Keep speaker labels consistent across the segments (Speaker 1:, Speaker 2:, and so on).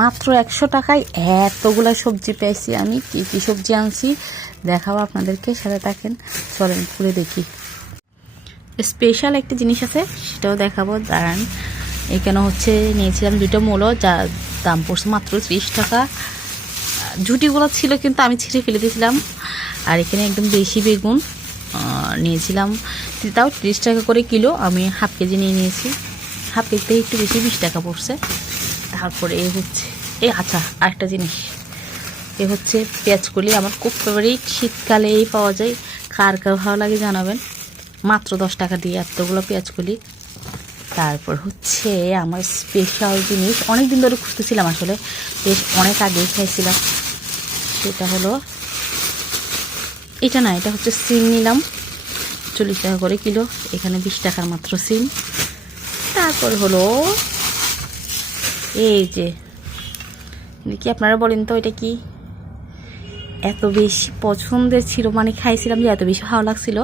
Speaker 1: মাত্র একশো টাকায় এতগুলো সবজি পেয়েছি আমি। কী কী সবজি আনছি? দেখাবো আপনাদেরকে, সাথে থাকেন। চলেন খুলে দেখি। স্পেশাল একটা জিনিস আছে, সেটাও দেখাবো। দাঁড়ান, এখানে হচ্ছে নিয়েছিলাম দুটো মূলো, যা দাম পড়ছে মাত্র ত্রিশ টাকা। ঝুটিগুলো ছিল, কিন্তু আমি ছিঁড়ে ফেলে দিয়েছিলাম। আর এখানে একদম দেশি বেগুন নিয়েছিলাম। তাও ত্রিশ টাকা করে কিলো, আমি হাফ কেজি নিয়ে নিয়েছি। হাফ কেজিতে একটু বেশি, বিশ টাকা পড়ছে। তারপরে এ হচ্ছে এই আচ্ছা আরেকটা জিনিস। এ হচ্ছে পেঁয়াজকলি আমার খুব ফেভারিট শীতকালে এই পাওয়া যায়। কার কার ভালো লাগে জানাবেন। মাত্র দশ টাকা দিয়ে এতগুলো পেঁয়াজকলি। তারপর হচ্ছে আমার স্পেশাল জিনিস অনেক দিন ধরে খুঁজতেছিলাম আসলে। বেশ অনেক আগেই খাইছিলাম। সেটা হলো, এটা না, এটা হচ্ছে সিম নিলাম। চল্লিশ টাকা করে কিলো। এখানে বিশ টাকার মাত্র সিম। তারপর হলো এই যে দেখি আপনারা বলেন তো, এটা কি? এত বেশি পছন্দের ছিল মানে খাইছিলাম যে এত বেশি ভালো লাগছিল।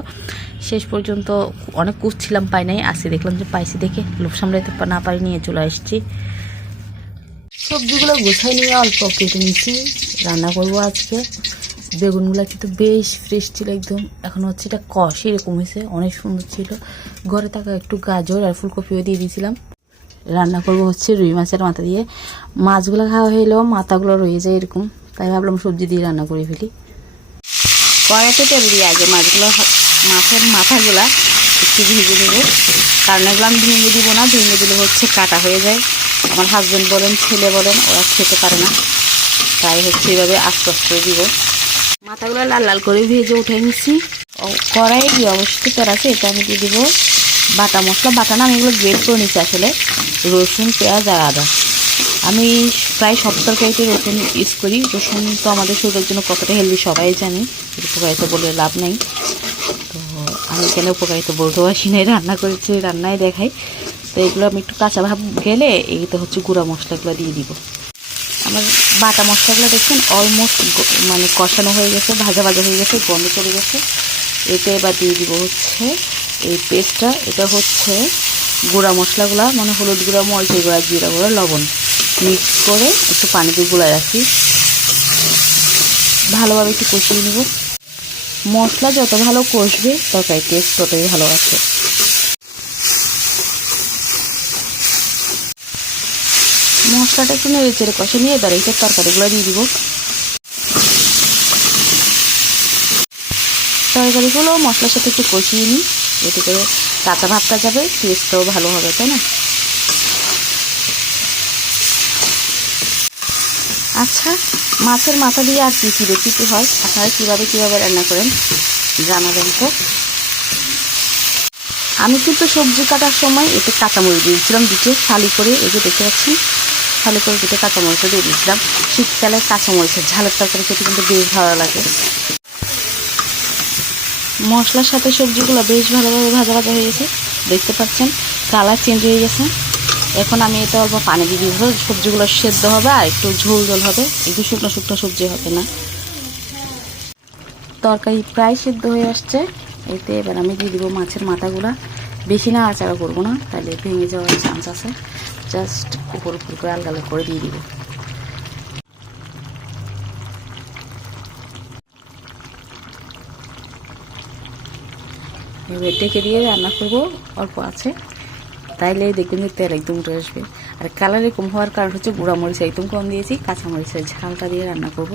Speaker 1: শেষ পর্যন্ত অনেক কুচ্ছিলাম পাই নাই। আসি দেখলাম যে পাইছি দেখে, লোভ সামলাইতে না পারি নিয়ে চলে আসছি। সবজিগুলো গোছাই নিয়ে অল্প কেটে নিয়েছি, রান্না করব আজকে। বেগুনগুলো কিন্তু বেশ ফ্রেশ ছিল একদম। এখন হচ্ছে এটা কষ এরকম হয়েছে, অনেক সুন্দর ছিল। ঘরে থাকা একটু গাজর আর ফুলকপিও দিয়ে দিয়েছিলাম। রান্না করব হচ্ছে রুই মাছের মাথা দিয়ে। মাছগুলো খাওয়া হলেও মাথাগুলো রয়ে যায় এরকম। তাই ভাবলাম সবজি দিয়ে রান্না করে ফেলি। কড়াইতে তেল দিয়ে আগে মাছগুলো মাছের মাথাগুলা একটু ভেজে দেবো কারণ এগুলো আমি ভেঙে দিব না, ভেঙে দিলে হচ্ছে কাটা হয়ে যায়। আমার হাজব্যান্ড বলেন, ছেলে বলেন, ওরা খেতে পারে না। তাই হচ্ছে এইভাবে আস্তে আস্তে দিব। মাথাগুলো লাল লাল করে ভেজে উঠে নিচ্ছি কড়াই দিয়ে অবশ্যই তেল আছে, এটা আমি দিয়ে দিব। বাটা মশলা, বাটা না আমি এগুলো গ্রেড করে নিচ্ছি আসলে, রসুন, পেঁয়াজ আর আদা। আমি প্রায় সব তরকারিতে রসুন ইউজ করি। রসুন তো আমাদের শরীরের জন্য কতটা হেলদি সবাই জানি, উপকারিতা বলে লাভ নেই। তো আমি এখানে উপকারিতা বলতেও আসি নাই, রান্না করেছি, রান্নায় দেখাই। তো এগুলো আমি একটু কাঁচা ভাব গেলে এইটা হচ্ছে গুঁড়া মশলাগুলো দিয়ে দিব। আমার বাটা মশলাগুলো দেখছেন অলমোস্ট মানে কষানো হয়ে গেছে, ভাজা ভাজা হয়ে গেছে, গন্ধ চলে গেছে। এতে এবার দিয়ে দিব হচ্ছে এই পেস্টটা, এটা হচ্ছে গুঁড়া মশলাগুলো মানে হলুদ গুঁড়া, মরিচের গুঁড়া, জিরা গুঁড়া, লবণ। মিক্স করে একটু পানি দিয়ে গুলায় রাখি। ভালোভাবে একটু কষিয়ে নেব। মশলা যত ভালো কষবে তরকারি টেস্ট ততই ভালো আছে। মশলাটা একটু নেড়ে চেড়ে কষে নিয়ে এবার এইটার তরকারিগুলো দিয়ে দিব। তরকারিগুলো মশলার সাথে একটু কষিয়ে নিই। এতে করে কাঁচা ভাবটা যাবে টেস্টটাও ভালো হবে, তাই না? আচ্ছা মাছের মাথা দিয়ে আর কী কী রেসিপি হয়? আপনারা কীভাবে কীভাবে রান্না করেন, জানাবেন তো। আমি কিন্তু সবজি কাটার সময় এতে কাঁচামরিচ দিয়েছিলাম দিতে ফালি করে, এই যে দেখতে পাচ্ছেন ফালি করে দুটো কাঁচামরিচও দিয়ে দিয়েছিলাম। শীতকালে কাঁচামরিচের ঝালের তরকারি খেতে কিন্তু বেশ ভালো লাগে। মশলার সাথে সবজিগুলো বেশ ভালোভাবে ভাজা ভাজা হয়ে গেছে। দেখতে পাচ্ছেন, কালার চেঞ্জ হয়ে গেছে। এখন আমি এতে অল্প পানি দিয়ে দিব। সবজিগুলো সেদ্ধ হবে আর একটু ঝোল ঝোল হবে। একটু শুকনো শুকনো সবজি হবে না। তরকারি প্রায় সেদ্ধ হয়ে আসছে। এতে এবার আমি দিয়ে দিব মাছের মাথাগুলো। বেশি না আচারা করব না, তাহলে ভেঙে যাওয়ার চান্স আছে। জাস্ট উপর উপর করে আলগা আলগা করে দিয়ে দিব। এবার দিয়ে রান্না করব। অল্প আছে। তাইলে দেখবেন যে তেল একদম উঠে আসবে। আর কালার কম হওয়ার কারণ হচ্ছে গুঁড়া মরিচ একদম কম দিয়েছি কাঁচা মরিচের ঝালটা দিয়ে রান্না করব।